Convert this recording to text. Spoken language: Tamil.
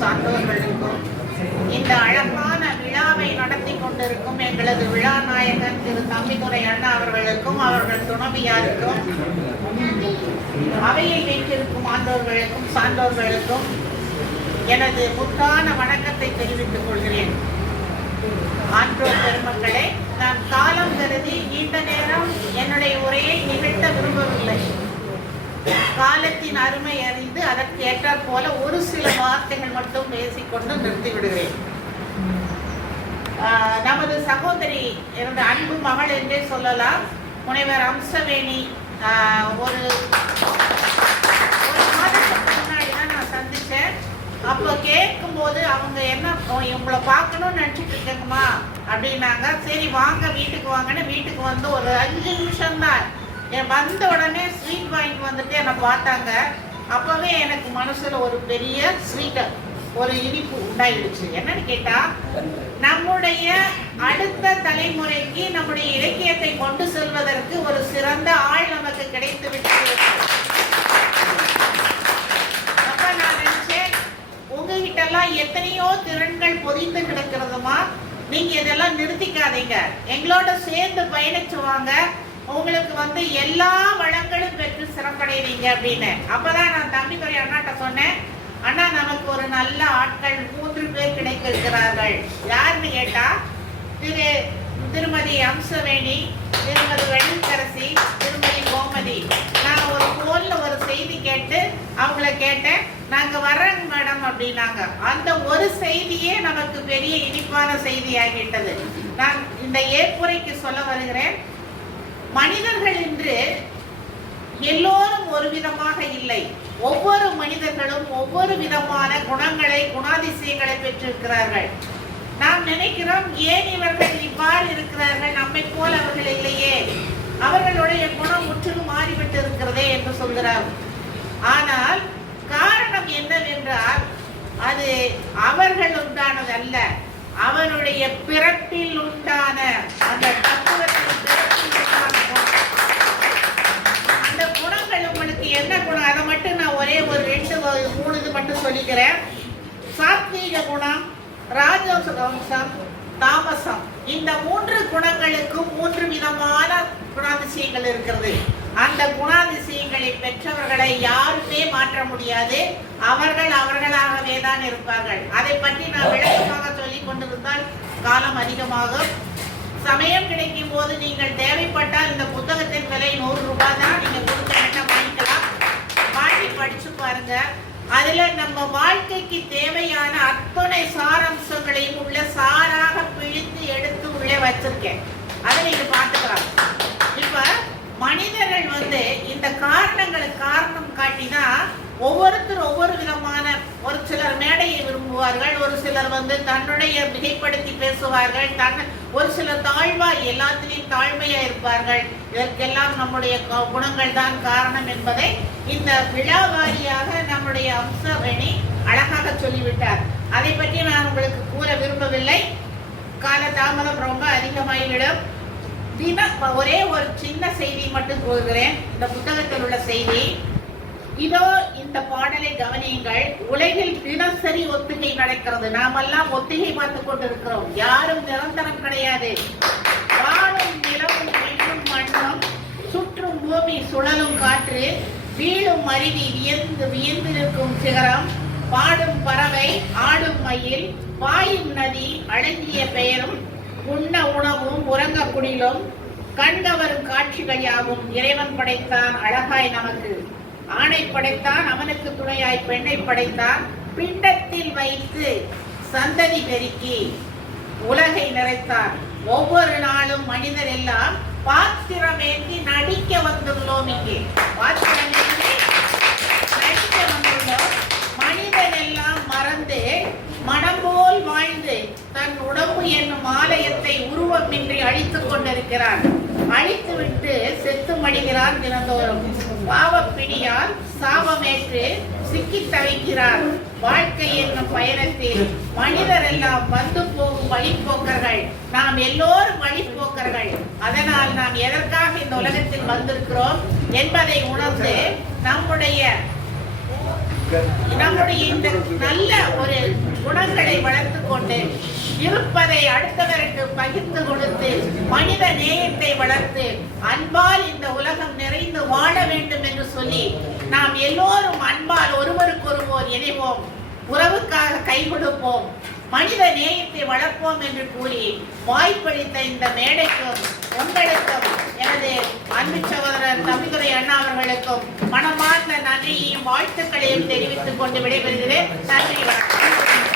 சார்ந்தவர்களுக்கும் இந்த அழகான விழாவை நடத்தி கொண்டிருக்கும் எங்களது விழா நாயகன் திரு தம்பிதுரை அண்ணா அவர்களுக்கும் அவர்கள் துணைவியாருக்கும் அவையை வைத்திருக்கும் ஆண்டோர்களுக்கும் சான்றோர்களுக்கும் எனது முத்தான வணக்கத்தை தெரிவித்துக் கொள்கிறேன். ஆன்றோர் பெருமக்களே நான் காலம் கருதி நீண்ட நேரம் என்னுடைய உரையை காலத்தின் அருமை அறிந்து அதற்கு ஏற்றாற் போல ஒரு சில வார்த்தைகள் மட்டும் பேசிக்கொண்டு நிறுத்தி விடுவேன் நமது சகோதரி எனது அன்பு மகள் என்றே சொல்லலாம். முனைவர் அம்சவேணி ஒரு முன்னாடி தான் நான் அப்போ கேட்கும்போது அவங்க என்ன இவங்களை பார்க்கணும்னு நினச்சிட்டு இருக்கேங்கம்மா அப்படின்னாங்க. சரி வாங்க வீட்டுக்கு வாங்கன்னு வீட்டுக்கு வந்து ஒரு அஞ்சு நிமிஷம் தான் என் வந்த உடனே ஸ்வீட் வாங்கிட்டு வந்துட்டு என்னை பார்த்தாங்க. அப்போவே எனக்கு மனசுல ஒரு பெரிய ஸ்வீட்டு ஒரு இனிப்பு உண்டாயிடுச்சு. என்னன்னு கேட்டா நம்முடைய அடுத்த தலைமுறைக்கு நம்முடைய இலக்கியத்தை கொண்டு செல்வதற்கு ஒரு சிறந்த ஆள் நமக்கு கிடைத்து விட்டது. அப்ப நான் நினைச்சேன் உங்ககிட்ட எல்லாம் எத்தனையோ திறன்கள் பொதிந்து கிடக்கிறதுமா? நீங்க இதெல்லாம் நிறுத்திக்காதீங்க. எங்களோட சேர்ந்து பயணிச்சு வாங்க உங்களுக்கு வந்து எல்லா வளங்களும் பெற்று சிறப்படைவீங்க அப்படின்னு. அப்பதான் நான் தம்பித்துறை அண்ணாட்ட சொன்னேன். அண்ணா நமக்கு ஒரு நல்ல ஆட்கள் மூன்று பேர் கிடைத்திருக்கிறார்கள். யாருன்னு கேட்டா திரு திருமதி அம்சவேணி திருமதி வெள்ளிக்கரசி திருமதி கோமதி. நான் ஒரு போன்ல ஒரு செய்தி கேட்டு அவங்கள கேட்டேன். நாங்க வர்றோங்க மேடம் அப்படின்னாங்க. அந்த ஒரு செய்தியே நமக்கு பெரிய இனிப்பான செய்தி ஆகிட்டது நான் இந்த ஏற்புரைக்கு சொல்ல வருகிறேன். மனிதர்கள் இன்று எல்லோரும் ஒரு விதமாக இல்லை. ஒவ்வொரு மனிதர்களும் ஒவ்வொரு விதமான குணங்களை குணாதிசயங்களை பெற்றிருக்கிறார்கள். நாம் நினைக்கிறோம் ஏன் இவர்கள் இவ்வாறு இருக்கிறார்கள்? நம்மை போல் அவர்கள் இல்லையே. அவர்களுடைய குணம் முற்றிலும் மாறிவிட்டு இருக்கிறதே என்று சொல்கிறார். ஆனால் காரணம் என்னவென்றால் அது அவர்கள் உண்டானது அல்ல அவனுடைய பிறப்பில் உண்டான அந்த தத்துவத்தின் பிறப்பில் உண்டான குணம். அந்த குணங்கள் உங்களுக்கு என்ன குணம் அதை மட்டும் நான் ஒரே இது மூணு இது மட்டும் சொல்லிக்கிறேன். சாத்வீக குணம் ராஜவம்சம் தாமசம். இந்த மூன்று குணங்களுக்கும் மூன்று விதமான குணாதிசயங்கள் இருக்கிறது. அந்த குணாதிசயங்களை பெற்றவர்களை யாருமே மாற்ற முடியாது. அவர்கள் அவர்களாகவே தான் இருப்பார்கள். அதை பற்றி நான் விளக்கமாக சொல்லிக் கொண்டிருந்தால் காலம் அதிகமாகும். சமயம் கிடைக்கும் போது நீங்கள் தேவைப்பட்டால் இந்த புத்தகத்தின் விலை நூறு ரூபாய் தான் நீங்கள் கொடுக்க வேண்டாம் பாருங்க. அதுல நம்ம வாழ்க்கைக்கு தேவையான அத்தனை சாரம்சங்களையும் உள்ள சாராக பிழித்து எடுத்து உள்ளே வச்சிருக்கேன். அதை நீங்க பார்த்துக்கலாம். இப்ப மனிதர்கள் வந்து இந்த காரணங்களுக்கு காரணம் காட்டி தான் ஒவ்வொரு விதமான ஒரு சிலர் மேடையை விரும்புவார்கள் ஒரு சிலர் வந்து தன்னுடைய மிகைப்படுத்தி பேசுவார்கள். தன் ஒரு சில தாழ்வா எல்லாத்திலையும் தாழ்மையா இருப்பார்கள். இதற்கெல்லாம் நம்முடைய க- குணங்கள் தான் காரணம் என்பதை இந்த விழா வாரியாக நம்முடைய அம்சவேணி அழகாக சொல்லிவிட்டார். அதை பற்றி நான் உங்களுக்கு கூற விரும்பவில்லை. கால தாமதம் ரொம்ப அதிகமாகிவிடும். தின ஒரே ஒரு சின்ன செய்தி மட்டும் கூறுகிறேன். இந்த புத்தகத்தில் உள்ள செய்தி இதோ இந்த பாடலை கவனியுங்கள். உலகில் தினசரி ஒத்திகை நடக்கிறது. நாமெல்லாம் ஒத்திகை பார்த்து கொண்டிருக்கிறோம். யாரும் நிரந்தரம் கிடையாது. வாழும் நிலவும் மண்ணும் மண்ணும் சுற்றும் பூமி சுழலும் காற்று வீழும் அருவி வியந்து வியந்திருக்கும் சிகரம் பாடும் பறவை ஆடும் மயில் பாயும் நதி அழகிய பெயரும் உண்ண உணவும் உறங்க குடிலும் கண்கவரும் காட்சிகள் யாவும் இறைவன் படைத்தான் அழகாய் நமக்கு. ஆணை படைத்தான் அவனுக்கு துணையாய் பெண்ணை படைத்தான். பிண்டத்தில் வைத்து சந்ததி பெருக்கி உலகை நிறைத்தார். ஒவ்வொரு நாளும் மனிதர் எல்லாம் பாத்திரமேந்தி நடிக்க வந்துள்ளோம் இங்கே. பாத்திரமேந்தி நடிக்க வந்துள்ளோம். மனிதன் எல்லாம் மறந்து மனம் போல் வாழ்ந்து தன் உடம்பு என்னும் ஆலயத்தை உருவமின்றி அழித்துக் கொண்டிருக்கிறான். அழித்துவிட்டு செத்து மடிகிறான் தினந்தோறும். பாவப்பிடியால் சாபமேற்று சிக்கித் தவிக்கிறார் வாழ்க்கை என்னும் பயணத்தில் மனிதர் எல்லாம் வந்து போகும் வழிப்போக்கர்கள். நாம் எல்லோரும் வழிப்போக்கர்கள். அதனால் நாம் எதற்காக இந்த உலகத்தில் வந்திருக்கிறோம் என்பதை உணர்ந்து நம்முடைய நம்முடைய இந்த நல்ல ஒரு குணங்களை வளர்த்து கொண்டு இருப்ப இருப்பதை அடுத்தவருக்கு பகிர்ந்து கொடுத்து மனித நேயத்தை வளர்த்து அன்பால் இந்த உலகம் நிறைந்து வாழ வேண்டும் என்று சொல்லி நாம் எல்லோரும் அன்பால் ஒருவருக்கொருவோர் இணைவோம். உறவுக்காக கை கொடுப்போம். மனித நேயத்தை வளர்ப்போம் என்று கூறி வாய்ப்பளித்த இந்த மேடைக்கும் உங்களுக்கும் எனது அன்பு சகோதரர் தம்பிதுரை அண்ணா அவர்களுக்கும் மனமார்ந்த நன்றியையும் வாழ்த்துக்களையும் தெரிவித்துக் கொண்டு விடைபெறுகிறேன். நன்றி வணக்கம்.